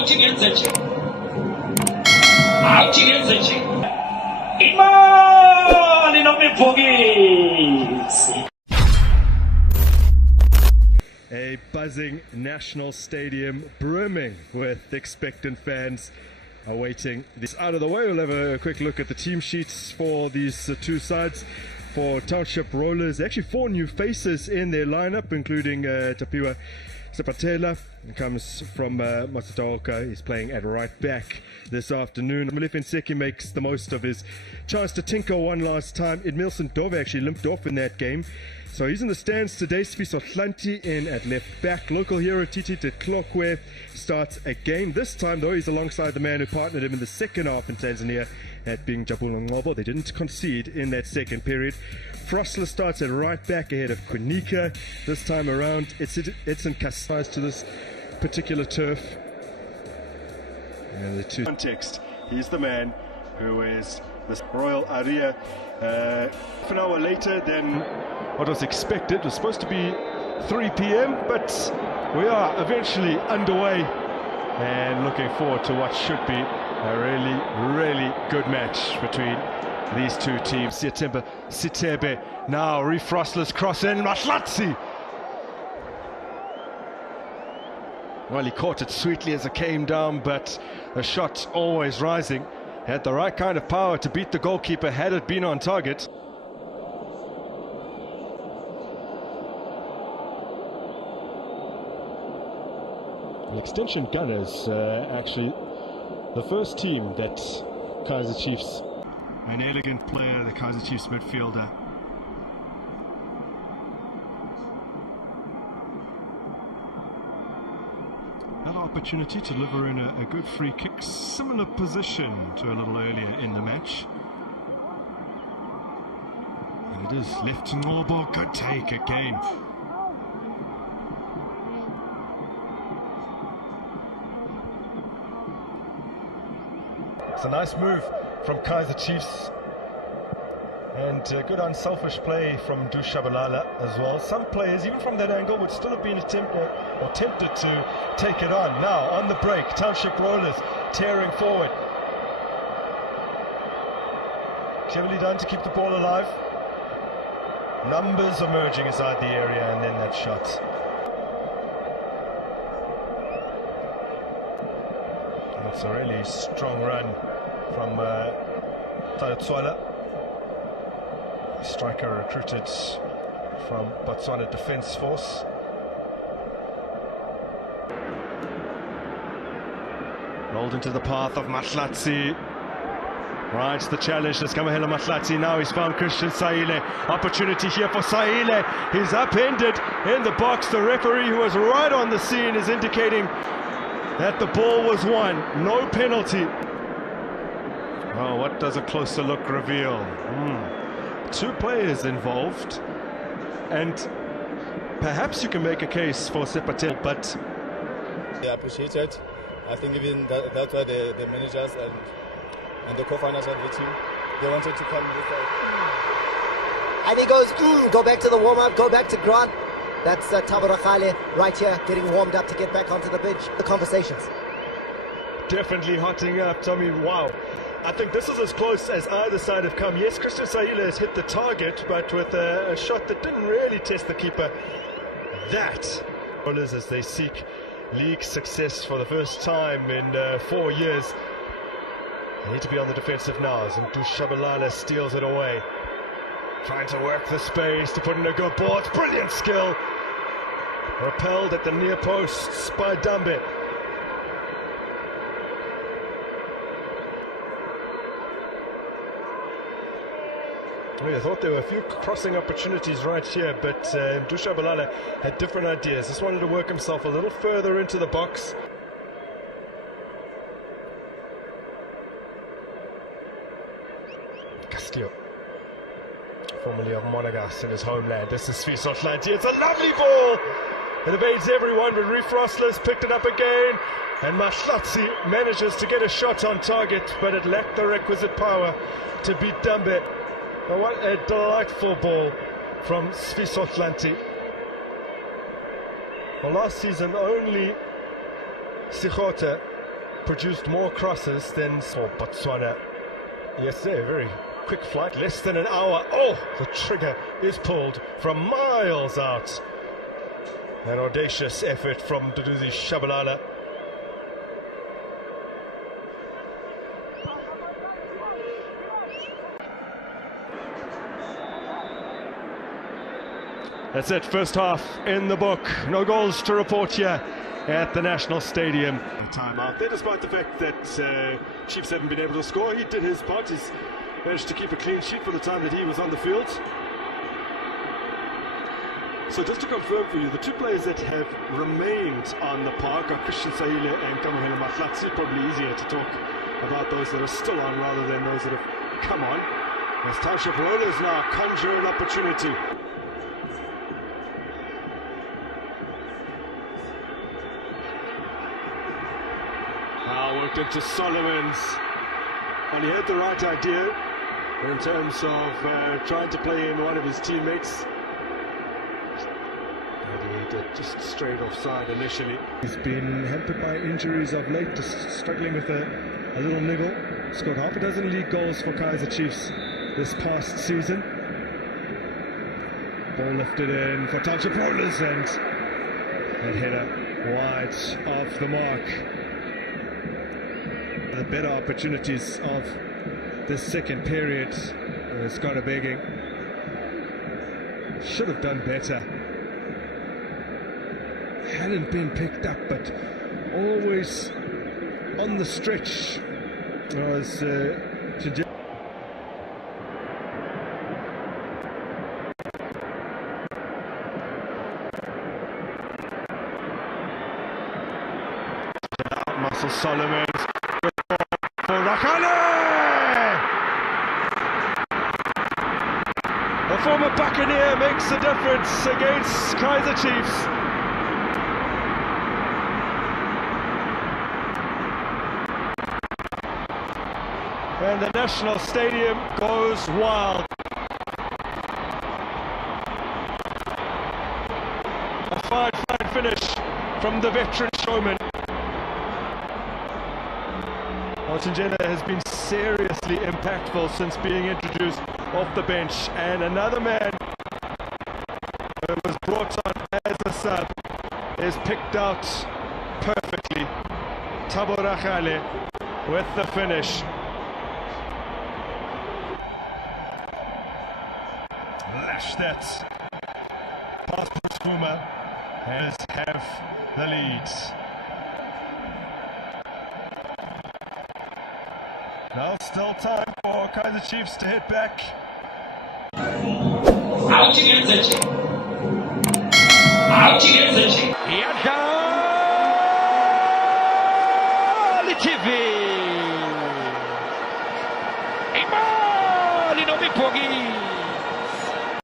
awuchingenzenje imali noma ibhokisi. A buzzing national stadium brimming with expectant fans awaiting this. Out of the way, we'll have a quick look at the team sheets for these two sides. For Township Rollers, actually 4 new faces in their lineup, including Tapiwa Sepatela, comes from Matsudaoka. He's playing at right back this afternoon. Malefenseki makes the most of his chance to tinker one last time. Edmilson Dove actually limped off in that game, so he's in the stands today. Sfiso Hlanti in at left back. Local hero Titi de Klokwe starts again. This time though, he's alongside the man who partnered him in the second half in Tanzania, at being Jabula Ngobo. They didn't concede in that second period. Frostler starts at right back ahead of Kunika. This time around, it's in Kasai's to this particular turf. And the two context, he's the man who is this Royal Aria. Half an hour later than what was expected. It was supposed to be 3 p.m, but we are eventually underway and looking forward to what should be a really good match between these two teams. Siatemba Sitebe now refrostless cross in. Mahlatsi. Well, he caught it sweetly as it came down, but the shot always rising. Had the right kind of power to beat the goalkeeper had it been on target. The extension gunners actually the first team that Kaizer Chiefs. An elegant player, the Kaizer Chiefs midfielder. Another opportunity to deliver in a good free kick, similar position to a little earlier in the match. And it is left to Ngobo, good take again. It's a nice move from Kaizer Chiefs, and good unselfish play from Dushabalala as well. Some players, even from that angle, would still have been tempted to take it on. Now, on the break, Township Rollers tearing forward. Cleverly done to keep the ball alive. Numbers emerging inside the area, and then that shot. And it's a really strong run from Tayotswala, striker recruited from Botswana Defence Force. Rolled into the path of Mahlatsi. Right, the challenge. Let's come ahead of Mahlatsi now. He's found Christian Saile. Opportunity here for Saile. He's upended in the box. The referee, who was right on the scene, is indicating that the ball was won. No penalty. Oh, what does a closer look reveal? 2 players involved, and perhaps you can make a case for Sepatel, but they appreciate it. I think even that's why the managers and the co-founders of the team, they wanted to come with and he goes, go back to the warm-up, go back to Grant. That's Tabara Khale right here, getting warmed up to get back onto the pitch. The conversations. Definitely hotting up, Tommy. Wow. I think this is as close as either side have come. Yes, Christian Saile has hit the target, but with a shot that didn't really test the keeper. That, as they seek league success for the first time in 4 years, they need to be on the defensive now, and Dushabalala steals it away. Trying to work the space to put in a good ball. It's brilliant skill. Repelled at the near posts by Dambe. I thought there were a few crossing opportunities right here, but Dushabalala had different ideas. Just wanted to work himself a little further into the box. Castillo, formerly of Monagas in his homeland. This is Sfiso Hlanti. It's a lovely ball. It evades everyone, but Refrostlers picked it up again. And Mahlatsi manages to get a shot on target, but it lacked the requisite power to beat Dambe. What a delightful ball from Sfiso Hlanti. Well, last season only Sikhota produced more crosses than Botswana. Yes, sir, very quick flight, less than an hour. Oh, the trigger is pulled from miles out. An audacious effort from Duduzi Shabalala. That's it, first half in the book. No goals to report here at the National Stadium. Time out there, despite the fact that Chiefs haven't been able to score. He did his part. He's managed to keep a clean sheet for the time that he was on the field. So just to confirm for you, the two players that have remained on the park are Christian Sahile and Kamohela Mahlatsi. Probably easier to talk about those that are still on rather than those that have come on. As Township Rollers now conjure an opportunity. Worked into Solomon's, and he had the right idea in terms of trying to play in one of his teammates. And he did just straight offside initially. He's been hampered by injuries of late, just struggling with a little niggle. Scored half a dozen league goals for Kaizer Chiefs this past season. Ball lifted in for Township Rollers, and header wide off the mark. The better opportunities of this second period. Scott begging. Should have done better. Hadn't been picked up, but always on the stretch was Muscle Solomon. The former Buccaneer makes a difference against Kaizer Chiefs. And the National Stadium goes wild. A fine finish from the veteran showman. Martinjena has been seriously impactful since being introduced off the bench, and another man who was brought on as a sub is picked out perfectly. Thabo Rakgale with the finish. Lash that past Puma has have the lead. Now still time for Kaizer Chiefs to hit back. Out against the chick. Out against the chick. Imali no Mipogi.